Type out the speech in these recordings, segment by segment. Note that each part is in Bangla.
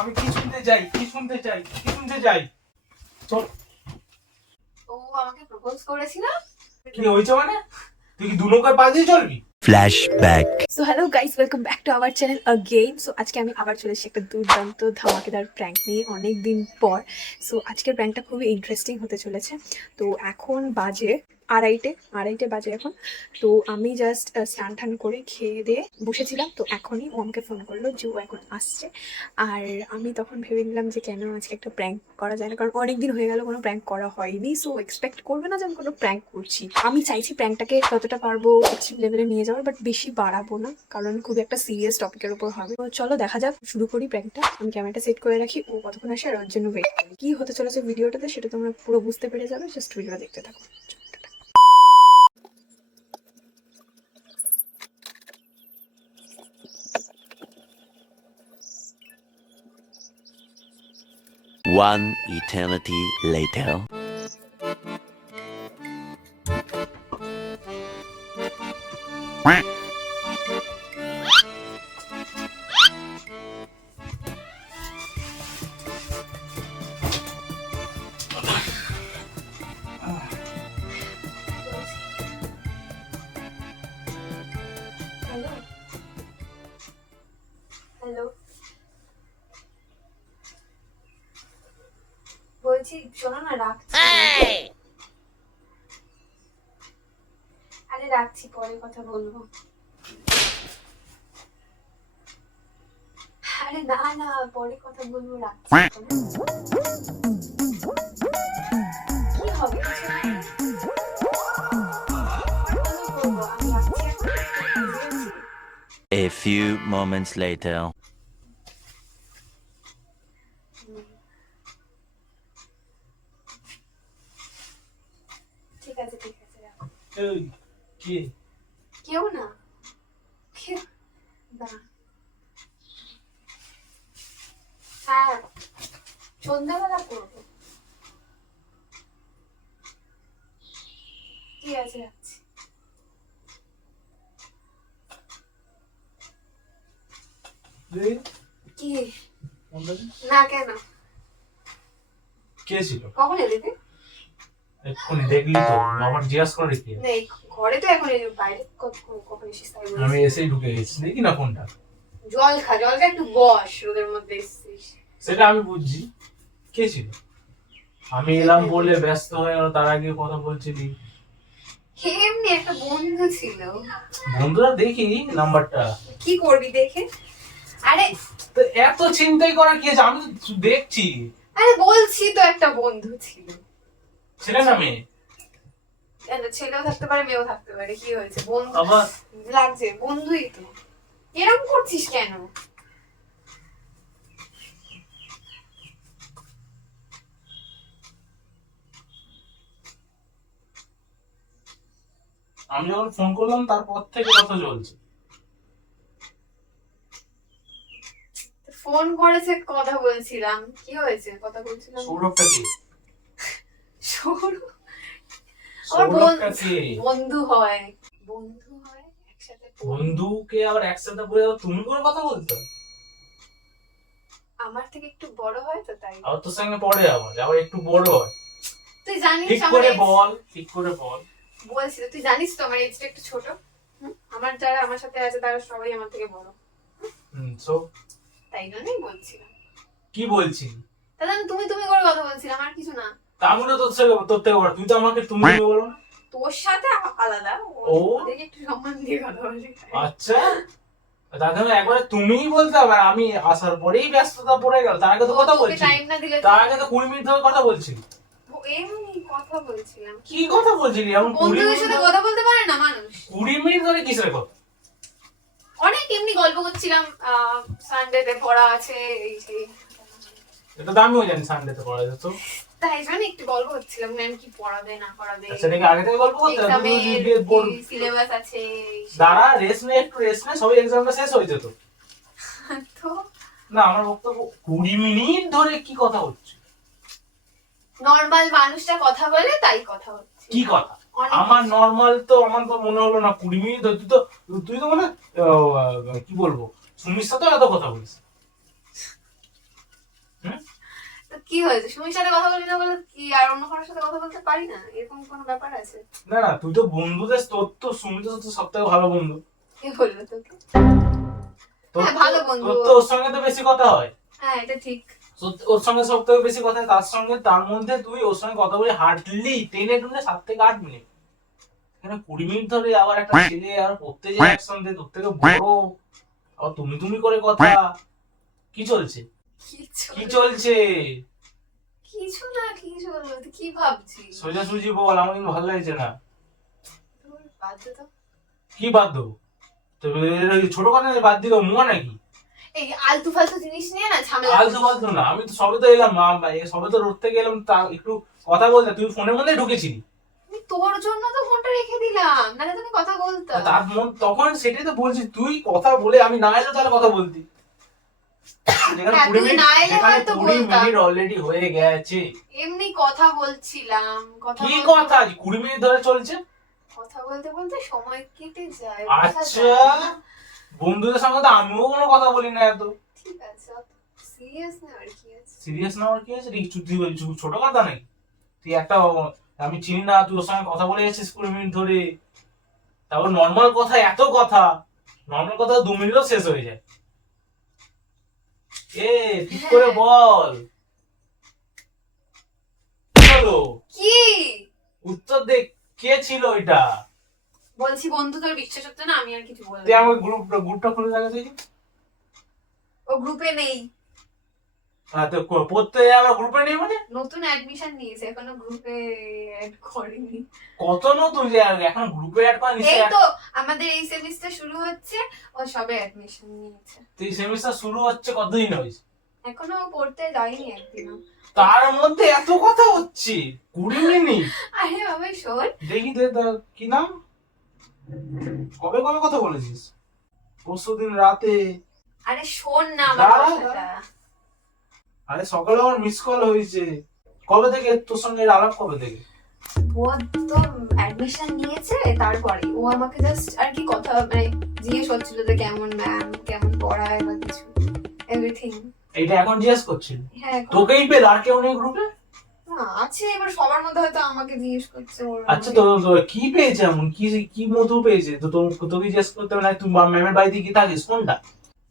আমি কি শুনতে চাই চল। ও আমাকে প্রপোজ করেছিল। কি হয়েছে মানে? তুই কি দু নৌকায় পা দিয়ে চলবি? Flashback. So hello guys, welcome back to our channel again. So আজকে আমি আবার চলে এসেছি একটা দুর্দান্ত ধামাকেদার প্র্যাঙ্ক নিয়ে অনেক দিন পর। সো আজকের প্র্যাঙ্কটা খুবই ইন্টারেস্টিং হতে চলেছে। তো এখন বাজে আড়াইটে বাজে এখন। তো আমি জাস্ট স্নান টান করে খেয়ে দিয়ে বসেছিলাম। তো এখনই ও আমাকে ফোন করলো যে ও এখন আসছে। আর আমি তখন ভেবে নিলাম যে কেন আজকে একটা প্র্যাঙ্ক করা যায় না, কারণ অনেক দিন হয়ে গেল কোনো প্র্যাঙ্ক করা হয়নি। সো এক্সপেক্ট করবে না যে আমি কোনো প্র্যাঙ্ক করছি। আমি চাইছি প্র্যাঙ্কটাকে যতটা পারবো এক্সট্রিম লেভেলে নিয়ে যাওয়ার, বাট বেশি বাড়াবো না, কারণ খুব একটা সিরিয়াস টপিকের উপর হবে। তো চলো দেখা যাক, শুরু করি প্র্যাঙ্কটা। আমি ক্যামেরাটা সেট করে রাখি, ও কতক্ষণ আসে আর ওর জন্য ওয়েট করি। কি হতে চলেছে ভিডিওটাতে সেটা তোমরা পুরো বুঝতে পেরে যাবে, জাস্ট ভিডিওটা দেখতে থাকো। One eternity later. Hello hello, বলছি শোনো না, রাখছি। আরে রাখছি, পরে কথা বলবো। আরে না না, পরে কথা বলবো, রাখছি। কি হবে? কিছু না। আমি করবো, আমি রাখছি এখন। বুঝে গেছি। A few moments later. ঠিক আছে রাখো। এই কি? কেউ না, কেউ না। হ্যাঁ, সন্ধ্যাবেলা করবো। ঠিক আছে, রাখছি। এই, কি? কোনটা? না কেন? কে ছিল? কখন এলি তুই? এক্ষুনি দেখলি তো, আমার জিজ্ঞাসা করে কি? না, এই ঘরে তো এখন এই বাইরে কখন এসিস তাই বলিস? আমি এসেই ঢুকে গেছি, দেখি না ফোনটা। জল খা, একটু বস, রোদের মধ্যে এসেছিস। সেটা আমি বুঝছি। কে ছিল? আমি এলাম বলে ব্যস্ত হয়ে গেল, তার আগে কথা বলছিলি। এমনি একটা বন্ধু ছিল। বন্ধুরা দেখি নাম্বারটা। কি করবি দেখে? আরে তো এত চিন্তাই করার কি আছে? আমি তো দেখছি। আরে বলছি তো একটা বন্ধু ছিল। ছেলে না মেয়ে? ছেলেও থাকতে পারে, মেয়েও থাকতে পারে, কি হয়েছে? বন্ধু আবার লাগছে, বন্ধুই তো। এরকম করছিস কেন? আমি যখন ফোন করলাম তারপর থেকে কথা চলছে। ফোন করেছে, কথা বলছিলাম। কি হয়েছে? কথা বলছিলাম। সৌরভটা কি? সৌরভ আমার সৌরভটা কি? বন্ধু হয়, বন্ধু হয় একসাথে পড়ি। বন্ধুকে আবার একসাথে বলে আবার তুমি করে কথা বলতো? আমার থেকে একটু বড় হয় তো তাই। আবার তোর সঙ্গে পড়ে আবার একটু বড় হয়। তুই জানিস ঠিক আমার করে age- বল, ঠিক করে বল। বলছি তো, তুই জানিস তো আমার এজটা একটু ছোট। আমার যারা আমার সাথে আছে তারা সবাই আমার থেকে বড়, সো তাই জন্যই বলছিলাম। কি বলছি? তাহলে আমি তুমি তুমি করে কথা বলছিলাম, আর কিছু না। তাহলে তোর থেকে বড়, তুই তো আমাকে তুমি তুমি বলো না। তোর সাথে আলাদা, ও। ওদেরকে একটু সম্মান দিয়ে কথা বলি। আচ্ছা, তাহলে একবারে তুমিই বলতে হবে। আর আমি আসার পরেই ব্যস্ততা পড়ে গেল, তার আগে তো কথা বলছি। টাইম না দিলে তার আগে তো 20 মিনিট ধরে কথা বলছি। এমনি কথা বলছিলাম। কি কথা বলছিলি? এমন 20 বন্ধুদের মিনিট সাথে ধরে- কথা বলতে পারে না মানুষ? 20 মিনিট ধরে কিসের কথা? অনেক এমনি গল্প করছিলাম। সানডেতে পড়া আছে, এই সেই। এটা তো আমিও জানি সানডেতে পড়া যেত। তাই জন্য একটু গল্প করছিলাম, ম্যাম কি পড়াবে না পড়াবে, সেটা কি আগে থেকে গল্প করতে হবে? তুমি যদি বল- সিলেবাস আছে এই সেই। দাঁড়া, রেস্ট নে, একটু রেস্ট নে, সবই এক্সামটা শেষ হয়ে যেত। তো না, আমার বক্তব্য 20 মিনিট ধরে কি কথা হচ্ছে? নরমাল মানুষটা কথা বলে তাই কথা হচ্ছে। কি কথা? অনেক আমার কিছু। নরমাল তো আমার তো মনে হলো না 20 মিনিট ধরে। তুই তো মানে কি বলবো, সুমির সাথে এত কথা বলিস। হয়েছে? সুমির সাথে কথা বলি না বলে কি আর অন্য কারোর সাথে কথা বলতে পারি না? এরকম কোনো ব্যাপার আছে? না না, তুই তো বন্ধুদের, তোর তো সুমিত তো সব থেকে ভালো বন্ধু। কে বললো তোকে? তোর হ্যাঁ, তো- ভালো বন্ধু। তোর তো ওর সঙ্গে তো বেশি কথা হয়। হ্যাঁ, এটা ঠিক। ওর সঙ্গে সব থেকে বেশি কথা হয়, তার মধ্যে তুই ওর সঙ্গে কথা বলে হার্ডলি টেনে টুনে 7 থেকে 8 মিনিট, এখানে 20 মিনিট ধরে আবার একটা ছেলে আর পড়তে যায় একসঙ্গে, তোর থেকে বড়, আবার তুমি তুমি করে কথা। কি চলছে? কি চলছে? কিছু না, কি চলবে? তুই কি ভাবছিস? সোজাসুজি বল, আমার কিন্তু ভালো লাগছে না। তোর বাদ দে তো। কি বাদ দেবো? তো ওই ছোট কথা বাদ দিল মুয়া নাকি? এই আলতু ফালতু জিনিস নিয়ে না ঝামেলা আলতু ফালতু না, আমি তো সবে তো এলাম, সবে তো রোড থেকে এলাম, তা একটু কথা বলতে তুই ফোনের মধ্যে ঢুকেছিলি। আমি তোর জন্য তো ফোনটা রেখে দিলাম, নাহলে তুমি কথা বলতে। তার মন তখন, সেটাই তো বলছি, তুই কথা বলে আমি না এলে তাহলে কথা বলতি। যেখানে হ্যাঁ, 20 তুই মিনিট, না এলে যেখানে হয়তো 20 বলতাম। মিনিট অলরেডি হয়ে গেছে। এমনি কথা বলছিলাম, কি কথা? 20 মিনিট ধরে চলছে। কথা বলতে বলতে সময় কেটে যায়। আচ্ছা, বন্ধুদের সঙ্গে তো আমিও কোনো কথা বলি না এত। ঠিক আছে, সিরিয়াস না আর কি আছে? সিরিয়াস না আর কি আছে? তুই বলছিস ছোট কথা নাকি? তুই একটা, আমি চিনি না, তুই ওর সঙ্গে কথা বলে গেছিস 20 মিনিট ধরে। তারপর নর্মাল কথা, এত কথা, নর্মাল কথা 2 মিনিটও শেষ হয়ে যায়। ঠিক করে বল, কি হলো? কি উত্তর দে, কে ছিল এটা? বলছি? বন্ধু তোর বিশ্বাস হচ্ছে না, আমি আর কিছু বলবো তুই না। আমার গ্রুপটা খুলে দেখা যায়। ও গ্রুপে নেই। তো পড়তে আমার গ্রুপে নেই মানে? নতুন অ্যাডমিশন নিয়েছে, এখনো গ্রুপে অ্যাড করেনি। কত নতুন যে এখন গ্রুপে অ্যাড করা এই নিশ্চয়। তো আমাদের এই সেমিস্টার শুরু হচ্ছে, ও সবে অ্যাডমিশন নিয়েছে। তুই সেমিস্টার শুরু হচ্ছে কতদিন হয়েছে? এখনো পড়তে যাইনি একদিনও। তার মধ্যে এত কথা হচ্ছে 20 মিনিট। আরে বাবা শোন, দেখি দে কি নাম, কবে কবে কথা বলেছিস? পরশুদিন রাতে। আরে শোন না আমার দাঁড়া, কথাটা। দাঁড়া। আরে সকালে আমার মিস কল হয়েছে। কবে থেকে তোর সঙ্গে এর আলাপ, কবে থেকে? ও তো অ্যাডমিশন নিয়েছে, তারপরে ও আমাকে জাস্ট আর কি কথা মানে জিজ্ঞেস করছিল যে কেমন ম্যাম, কেমন পড়ায় বা কিছু এভরিথিং। এইটা এখন জিজ্ঞেস করছিল? হ্যাঁ এখন- তোকেই পেল, আর কেউ নেই গ্রুপে? না, আছে, এবার সবার মধ্যে হয়তো আমাকে জিজ্ঞেস করছে ওর। আচ্ছা, তো কি পেয়েছে এমন, কি কি মধু পেয়েছে তো তোকে জিজ্ঞেস করতে হবে না? তুই ম্যামের বাড়িতে কি থাকিস কোনটা?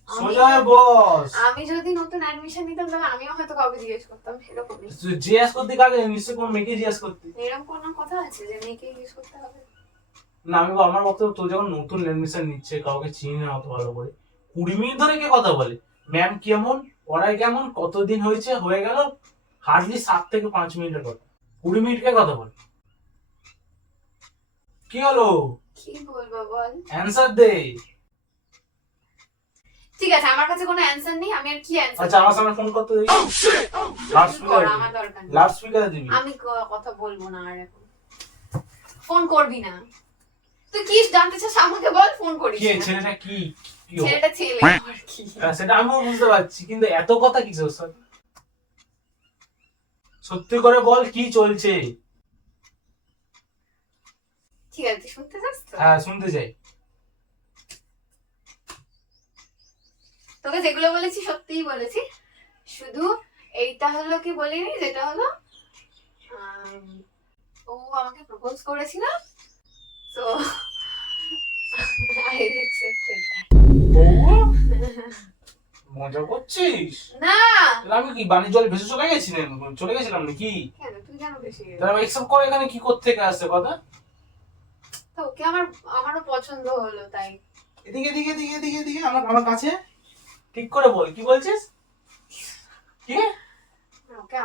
সোজা বস। আমি যদি নতুন অ্যাডমিশন নিতাম তাহলে আমিও হয়তো কাউকে জিজ্ঞেস করতাম, সেরকমই। তুই জিজ্ঞেস করতে কাকে? নিশ্চয়ই কোন মেয়েকে জিজ্ঞেস করতে। এরকম কোনো কথা আছে যে মেয়েকে জিজ্ঞেস করতে হবে? না, আমার বক্তব্য, তোর যখন নতুন এডমিশন নিচ্ছে, কাউকে চিনি না অত ভালো করে, 20 মিনিট ধরে কে কথা বলে? ম্যাম কেমন, পড়ায় কেমন, কতদিন হয়েছে, হয়ে গেল, হার্ডলি 7 থেকে 5 মিনিটের কথা, 20 মিনিট কে কথা বলে? কি হলো? কি বলবো বল? অ্যান্সার দে। ঠিক আছে, আমার কাছে কোনো অ্যানসার নেই, আমি আর কি অ্যানসার? আচ্ছা, আমার সামনে ফোন করতে দিবি? লাউড স্পিকার, আমার দরকার নেই। লাউড স্পিকার দিবি? আমি কথা বলবো না আর এখন। ফোন করবি না। তুই কি জানতে চাস আমাকে বল, ফোন করিস কি না। ছেলেটা কি কি ও? ছেলেটা ছেলে আর কি। সেটা আমিও বুঝতে পারছি, কিন্তু এত কথা কি স্যার? সত্যি করে বল, কি চলছে? ঠিক আছে, তুই শুনতে চাস তো? হ্যাঁ, শুনতে চাই। তোকে যেগুলো বলেছি সত্যিই বলেছি, শুধু এইটা হলো কি বলিনি, যেটা হলো ও আমাকে প্রপোজ করেছিল, তো আই অ্যাকসেপ্টেড। মজা করছিস? না, তাহলে আমি কি বাণিজ্য জলে ভেসে চলে গেছিলাম নাকি? কেন তুই কেন বেশি? তাহলে আমি এক্সেপ্ট করে এখানে কি করতে আসছে কথা? তো ওকে আমারও পছন্দ হলো, তাই। এদিকে এদিকে এদিকে এদিকে এদিকে আমার কাছে ঠিক করে বল, কি বলছিস? কি? ওকে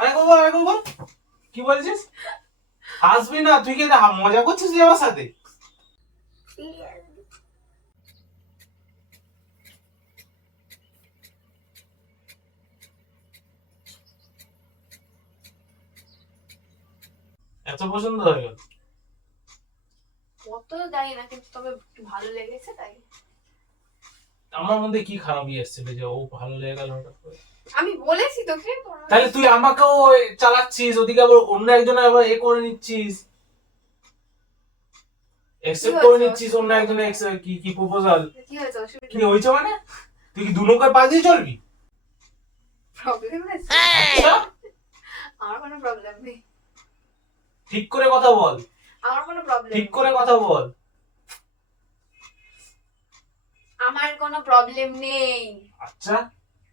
আরে বল, কি বলছিস? হাসবি না, তুই কি মজা করছিস তুই আমার সাথে? এত পছন্দ হয়ে গেল? কত জানি না, কিন্তু তবে একটু ভালো লেগেছে, তাই। আমার মধ্যে কি খারাপই এসেছিল যে ও ভালো লেগে গেল হঠাৎ করে? আমি বলেছি তোকে। তাহলে তুই আমাকেও চালাচ্ছিস, ওদিকে আবার অন্য একজনের আবার করে নিচ্ছিস, একসেপ্ট করে নিচ্ছিস অন্য একজনের কি প্রপোজাল। কি হয়েছে? অসুবিধা কি হয়েছে মানে? তুই কি দু নৌকায় পা দিয়ে চলবি? প্রবলেম আছে? আচ্ছা আমার কোনো প্রবলেম নেই। ঠিক করে কথা বল, আমার কোনো প্রবলেম ঠিক করে কথা বল। আমার কোনো প্রবলেম নেই। আচ্ছা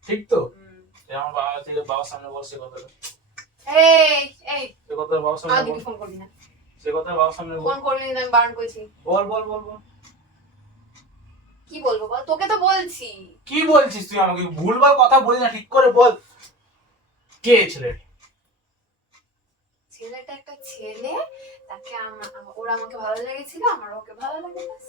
ঠিক তো? এই আমার বাবা থেকে বাবার সামনে বল সে কথাটা, এই এই সে কথা বাবার সামনে আগে বল, ফোন করবি না। সে কথা বাবার সামনে বল, ফোন করবি না, আমি বারণ করেছি। বল বল বল বল। কি বলবো বল? তোকে তো বলছি। কি বলছিস তুই আমাকে? ভুলভাল কথা বলি না, ঠিক করে বল। কে ছেলে? ছেলেটা একটা ছেলে, তাকে ওরা আমাকে ভালো লেগেছিল, আমার ওকে ভালো লাগে। ব্যাস।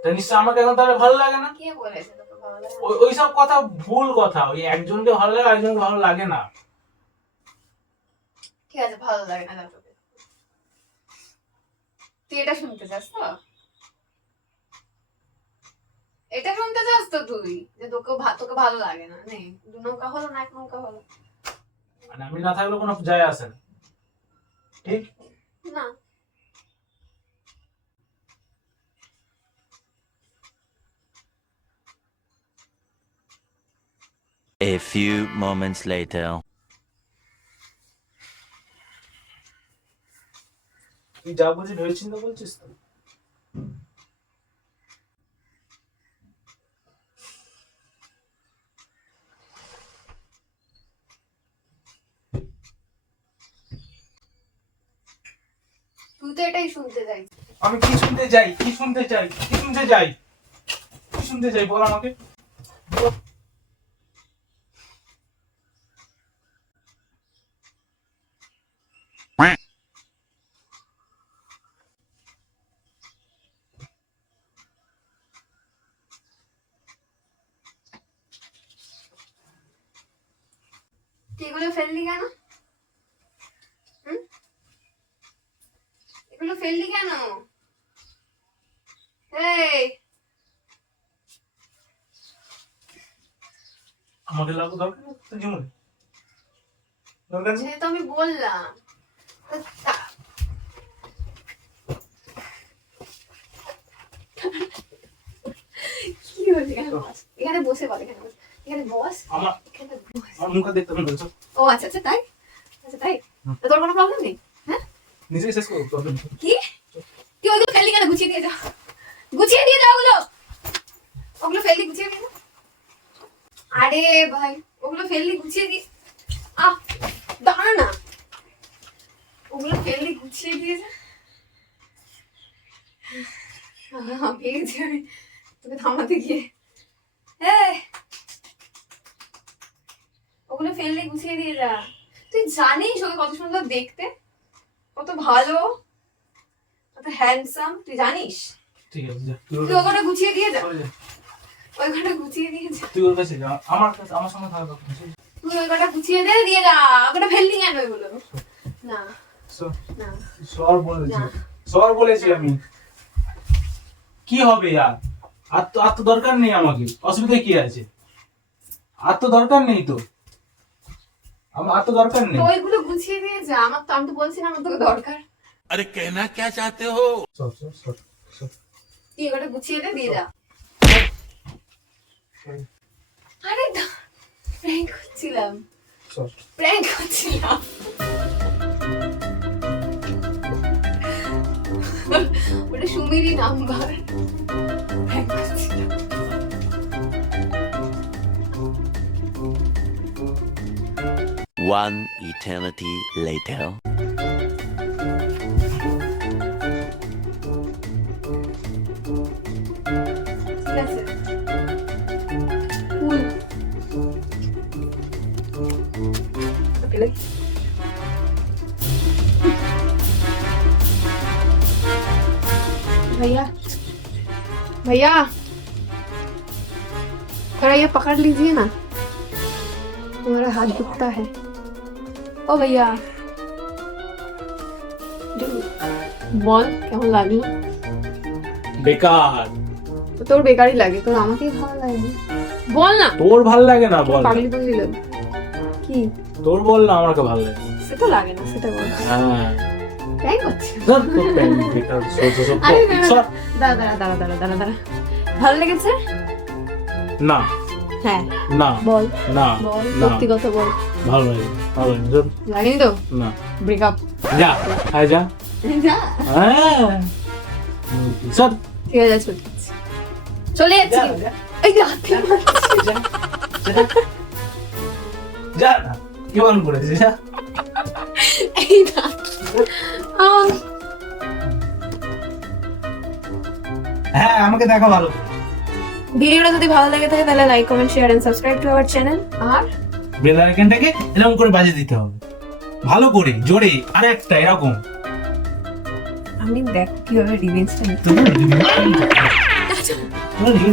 তা নিশ্চয় আমাকে এখন তাহলে ভালো লাগে না? কে বলেছে তোকে ভালো লাগে? ওইসব কথা ভুল কথা। ওই একজনকে ভালো লাগে একজনকে ভালো লাগে না। ঠিক আছে, ভালো লাগে না যা তোকে। তুই এটা শুনতে চাস তো? এটা শুনতে চাস তো তুই, যে তোকে ভালো লাগে না? নেই, দু নৌকা হলো না এক নৌকা হলো। মানে আমি না থাকলে কোনো যায় আসে না, ঠিক না। A few moments later. তুই যা বলছিস ভেবে চিন্তা বলছিস তো? তুই তো এটাই শুনতে চাই। আমি কি শুনতে চাই, কি শুনতে চাই, কি শুনতে চাই, কি শুনতে চাই বল আমাকে, বল। তুই এগুলো ফেললি কেন? এগুলো ফেললি কেন? এই আমাকে লাগো দরকার নেই তোর জীবনে, দরকার নেই। সে তো আমি বললাম। কি হয়েছে? এখানে বসে বল, এখানে বস, এখানে বস, আমার এখানে বস। আমার মুখে দেখতে হবে বলছো? ও আচ্ছা আচ্ছা, তাই? আচ্ছা তাই? তো তোর কোনো প্রবলেম নেই? হ্যাঁ, নিজেই শেষ করো প্রবলেম। কি? তুই ওগুলো ফেললি কেন? গুছিয়ে দিয়ে যা, গুছিয়ে দিয়ে যা ওগুলো। ওগুলো ফেললি, গুছিয়ে দিয়ে যা। আরে ভাই, ওগুলো ফেললি, গুছিয়ে দিয়ে। আহ, দাঁড়া না। ওগুলো ফেললি, গুছিয়ে দিয়ে যা। পেয়েছি আমি তোকে থামাতে গিয়ে। ওগুলো ফেললে গুছিয়ে দিয়ে যা। তুই জানিস ওকে কত সুন্দর দেখতে, কত ভালো, কত হ্যান্ডসাম, তুই জানিস? ঠিক আছে যা, তুই ওখানে গুছিয়ে দিয়ে যা, চলে যা। ওইখানে গুছিয়ে দিয়ে যা। তুই ওর কাছে যা, আমার কাছে আমার সঙ্গে থাকা দরকার নেই। তুই ওইখানে গুছিয়ে দিয়ে যা। ওখানে ফেললি কেন ওইগুলো? না না সর বলেছি, না। সর বলেছি আমি। কি হবে আর? আর তো দরকার নেই আমাকে, অসুবিধা কি আছে? আর তো দরকার নেই তো, আমার আর তো দরকার নেই। তো ওইগুলো গুছিয়ে দিয়ে যা। আমি তো বলছি না আমার তোকে দরকার। अरे कहना क्या चाहते हो? সর সর সর সর। তুই ওটা গুছিয়ে দিয়ে যা। আরে প্র্যাঙ্ক করছিলাম, সর। প্র্যাঙ্ক করছিলাম। ওটা সুমিরই নাম্বার। প্র্যাঙ্ক করছিলাম। One eternity later. ঠিক আছে, ফুল পেলে। भैया भैया थोड़ा ये पकड़ लीजिए ना, तुम्हारा हाथ दुखता है। ओ भैया বল কেমন লাগলো? বেকার। তো তোর বেকারই লাগে, তোর আমাকেই ভালো লাগে না। বল না, তোর ভাল লাগে না বল। পাগলি পাগলি লাগে কি? তোর বল না আমাকে ভালো লাগে। সেটা লাগে না, সেটা বল। হ্যাঁ তাই করছিস? ধর তোর প্যান বেকার। সর সর সর। আরে দাঁড়া সর। দাঁড়া দাঁড়া দাঁড়া দাঁড়া দাঁড়া দাঁড়া। ভালো লেগেছে? না। হ্যাঁ না বল না বল না সত্যি কথা বল। ভালো লাগে ভালো লাগে চল। লাগেনি তো না ব্রেকআপ? যা আয় যা যা হ্যাঁ চল ঠিক আছে চলে যাচ্ছি। চলে যা যাচ্ছি। যা এই লাথি মারছি। যা যা না কি বল করেছিস যা এই না হ্যাঁ আমাকে দেখা ভালো ভিডিওটা যদি ভালো লাগে থাকে তাহলে like comment share and subscribe to our channel. আর বেল আইকনটাকে এরকম করে বাজিয়ে দিতে হবে ভালো করে জোরে আর একটা এরকম আমি দেখো কিভাবে রিভেঞ্জটা নিতে তুমি